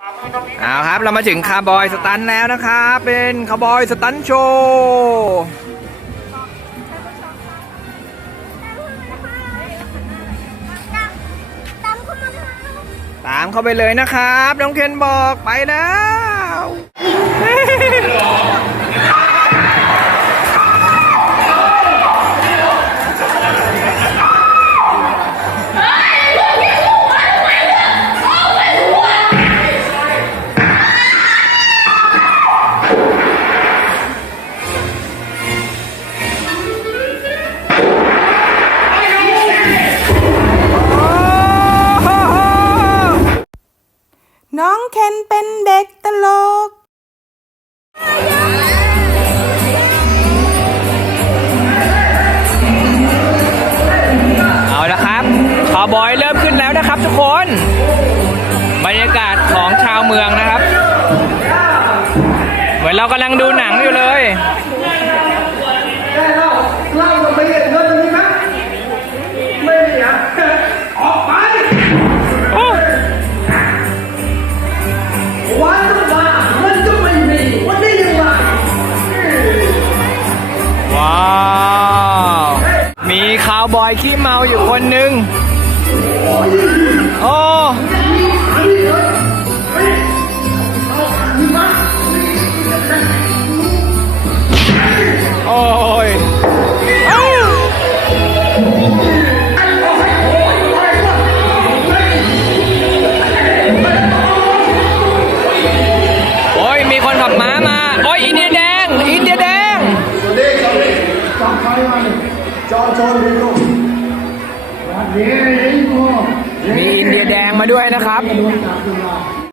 เอาครับเรามาถึงคาร์บอยสตันแล้วนะครับ เป็นคาร์บอยสตันโชว์ตามเข้าไปเลยนะครับ น้องเคนบอกไปแล้ว ของชาวเมืองนะครับ เหมือนเรากำลังดูหนังอยู่เลยาเราไม่มีอะออกไปวันต้มาเงินก็ไม่มีวันนี้ยังไงว้าวมีคาวบอยขี้เมาอยู่คนหนึ่งอ้โอ้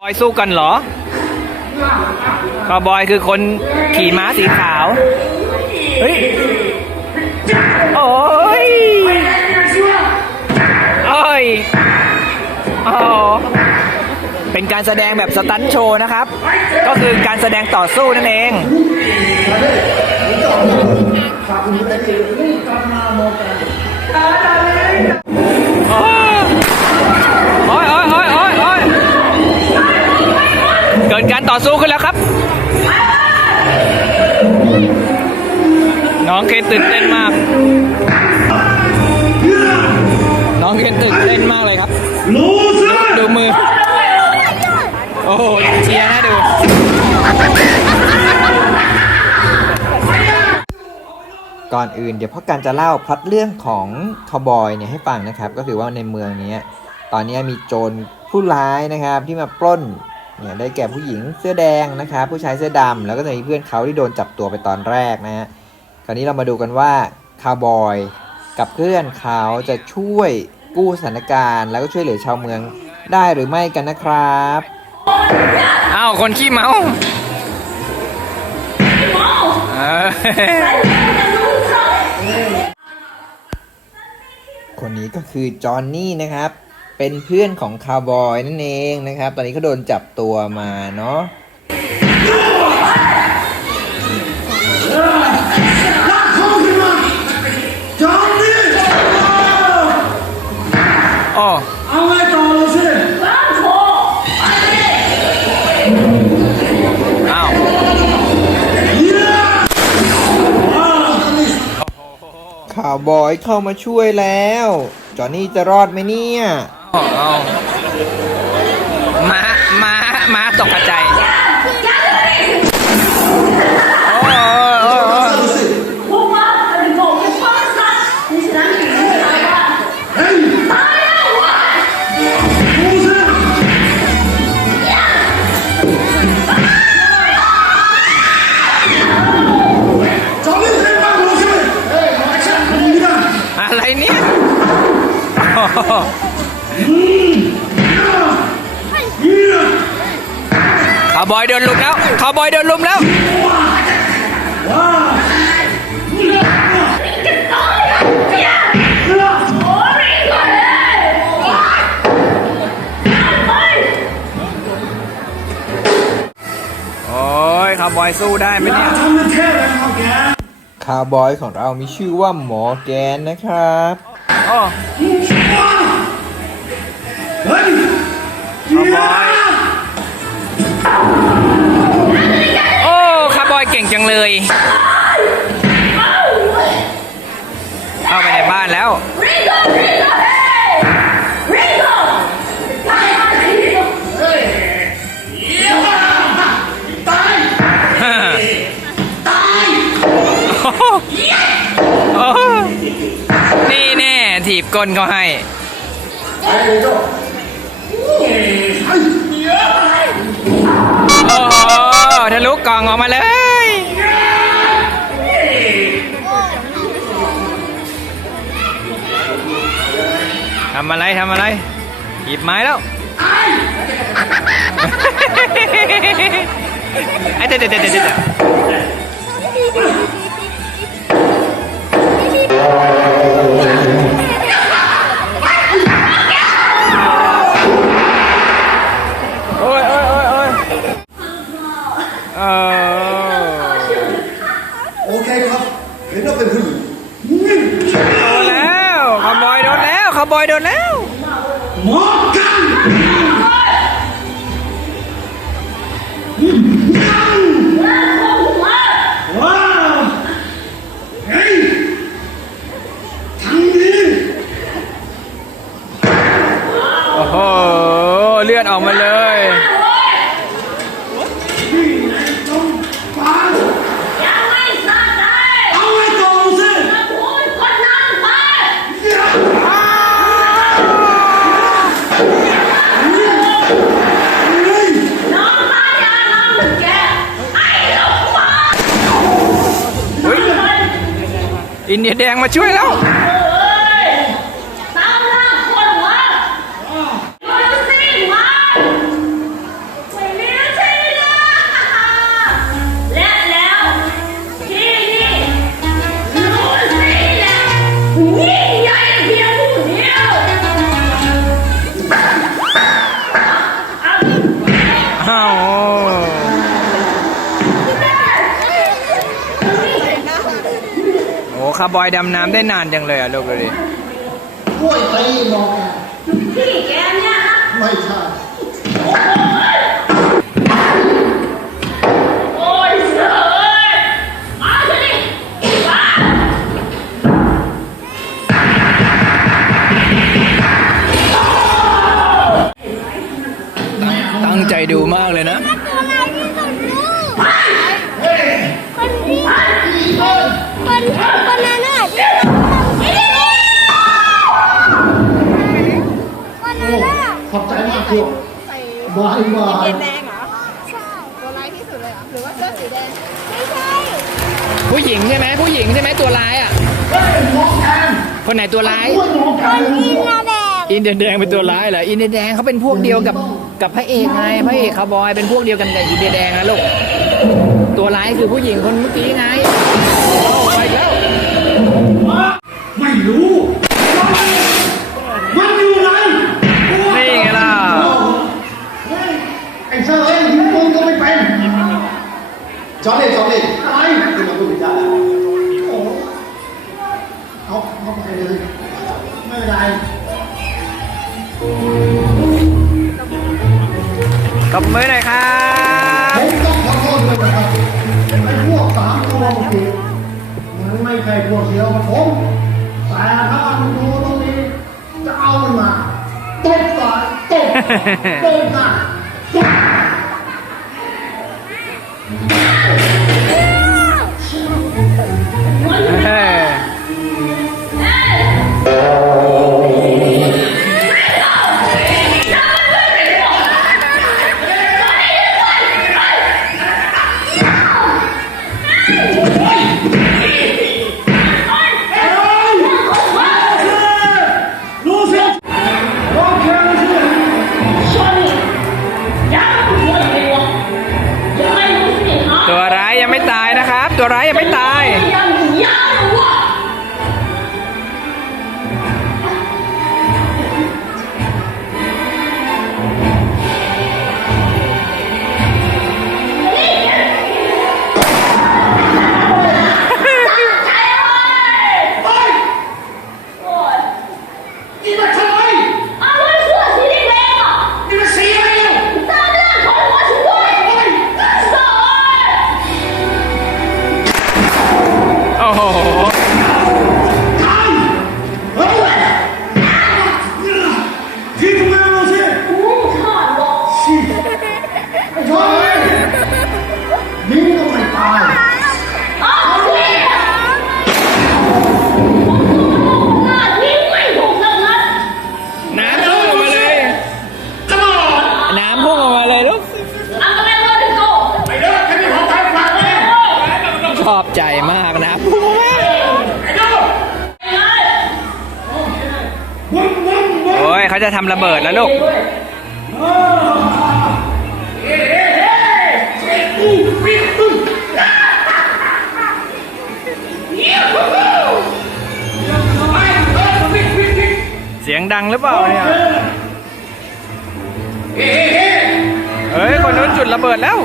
อยสู้กันเหรอคาวบอยคือคนขี่ม้าสีขาว เฮ้ย โอ้ยโอ้ยโอ้เป็นการแสดงแบบสตันโชว์นะครับ ก็คือการแสดงต่อสู้นั่นเอง กิดการต่อสู้ขึ้นแล้วครับ น้องเคนตื่นเต้นมาก น้องเคนตื่นเต้นมากเลยครับ ดูมือ โอ้โหเชียร์นะดูก่อนอื่นเดี๋ยวพ่อการจะเล่าพล็อตเรื่องของคาวบอยเนี่ยให้ฟังนะครับ ก็คือว่าในเมืองนี้ตอนนี้มีโจรผู้ร้ายนะครับที่มาปล้น เนี่ยได้แก่ผู้หญิงเสื้อแดงนะครับผู้ชายเสื้อดำแล้วก็จะมีเพื่อนเขาที่โดนจับตัวไปตอนแรกนะฮะคราวนี้เรามาดูกันว่าคาวบอยกับเพื่อนเขาจะช่วยกู้สถานการณ์ แล้วก็ช่วยเหลือชาวเมืองได้หรือไม่กันนะครับอ้าวคนขี้เมาเออคนนี้ก็คือจอห์นนี่นะครับ เป็นเพื่อนของคาวบอยนั่นเองนะครับ ตอนนี้เขาโดนจับตัวมาเนาะเข้าขึ้นมาจอนนี่อ๋อเอาไงต่อเราสิอ้าวข่าวบอยเข้ามาช่วยแล้ว จอห์นนี่จะรอดไหมเนี่ย อ้าาวบอยโดนลุมแล้วข่าวบอยโดนลุมแล้วโอ้ยข่าวบอยสู้ได้ไหมเนี่ยทำได้แค่ไหนครับแกคาวบอยของเรามีชื่อว่าหมอแกนนะครับอ๋อ เลยเข้าไปในบ้านแล้วตายตายตายนี่แน่ถีบก้นเขาให้โอ้โหทะลุกล่องออกมาเลย ทำอะไรทำอะไร หยิบไม้แล้วไอ้เด็ดเด็ดเด็ดเด็ดโอ้ยโอ้ยโอ้ยโอ้ยเออ โอเคครับ เห็นว่าเป็นผู้หญิง โดนแล้วขาวบอยโดนแล้วขาวบอย โดนแล้วหมอกันว้าวเฮ้ยทางนี้โอ้โห เลือดออกมาเลย อินเดียแดงมาช่วยแล้ว คาร์บอยดำน้ำได้นานจังเลยอะลูกดูดิกล้วยตีนอนพี่แกเนี่ยนะไม่ใช่ ขอบใจมากครูบายบายแดงเหรอใช่ตัวร้ายที่สุดเลยเหรอหรือว่าเสื้อสีแดงไม่ใช่ผู้หญิงใช่ไหมผู้หญิงใช่ไหมตัวร้ายอะคนไหนตัวร้ายคนอินนาแดงอินเดียแดงเป็นตัวร้ายเหรออินเดียแดงเขาเป็นพวกเดียวกับกับพระเอกไงพระเอกคาร์บอยเป็นพวกเดียวกันกับอินเดียแดงนะลูกตัวร้ายคือผู้หญิงคนเมื่อกี้ไงเอาไปแล้วไม่ จอเล่จอเล่อะไรคือเราพูดไม่ได้โอ้เอาเอาไปเลยไม่เป็นไรตบมือหน่อยครับผมต้องขอโทษด้วยนะครับไอ้พวกสามตัวเมื่อกี้มันไม่ใช่พวกเสียวกับผมแต่ถ้ามันดูตรงนี้จะเอามันมาตบก่อนตบตบหน้าตาจะทำระเบิดแล้วลูกเสียงดังหรือเปล่าเนี่ยเฮ้ย คนนู้นจุดระเบิดแล้ว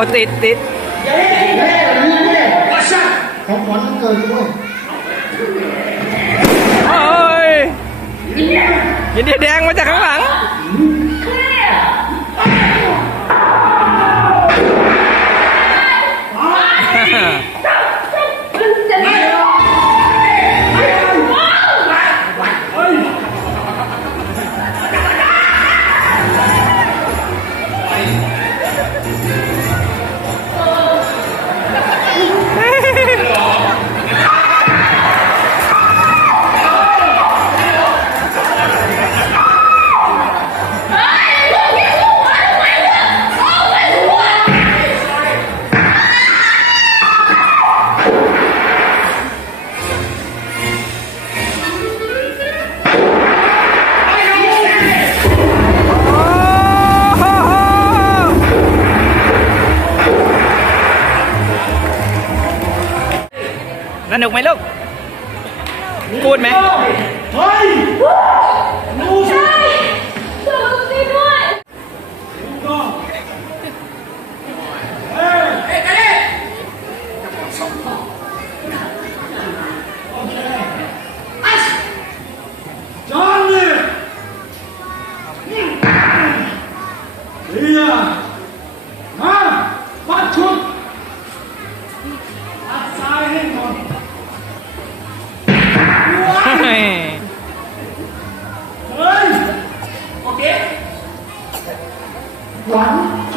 วติดติดของขวัญเกิดด้วยเฮ้ยยินดีแดงมาจากข้างหลัง ăn được mấy lúc One,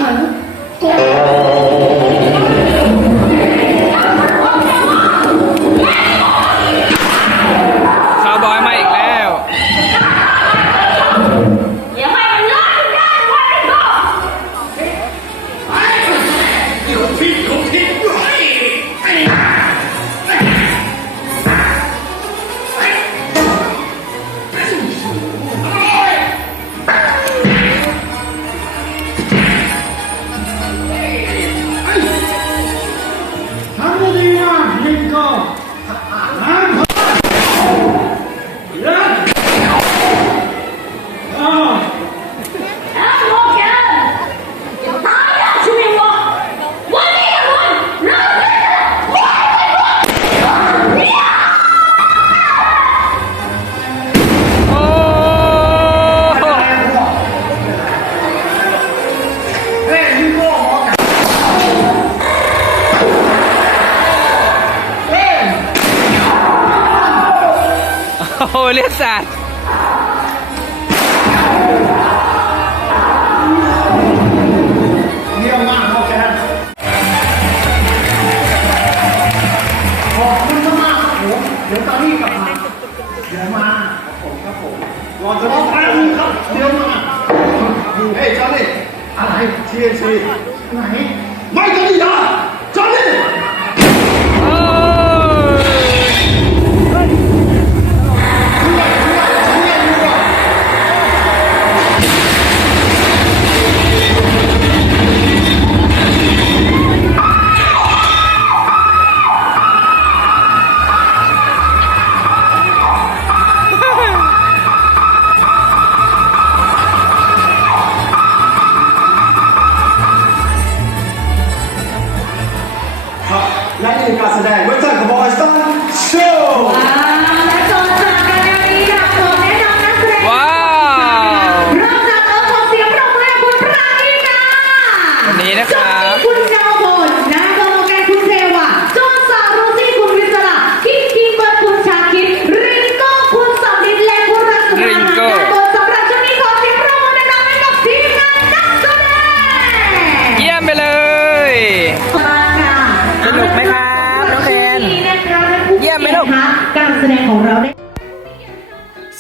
เรียกศาสตร์เดี๋ยวตอนนี้กลับมาเดี๋ยวมาครับผมครับผมรอจะรอแป๊บนึงครับ เดี๋ยวมาเฮ้จอนี่อะไรเชียร์ไหนไม่จอนนี่จ้า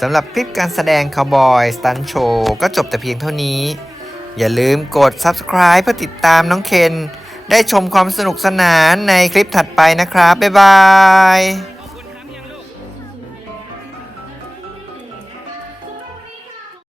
สำหรับคลิปการแสดงคาวบอยสตันโชว์ก็จบแต่เพียงเท่านี้ อย่าลืมกด subscribe เพื่อติดตามน้องเคน ได้ชมความสนุกสนานในคลิปถัดไปนะครับ บ๊ายบาย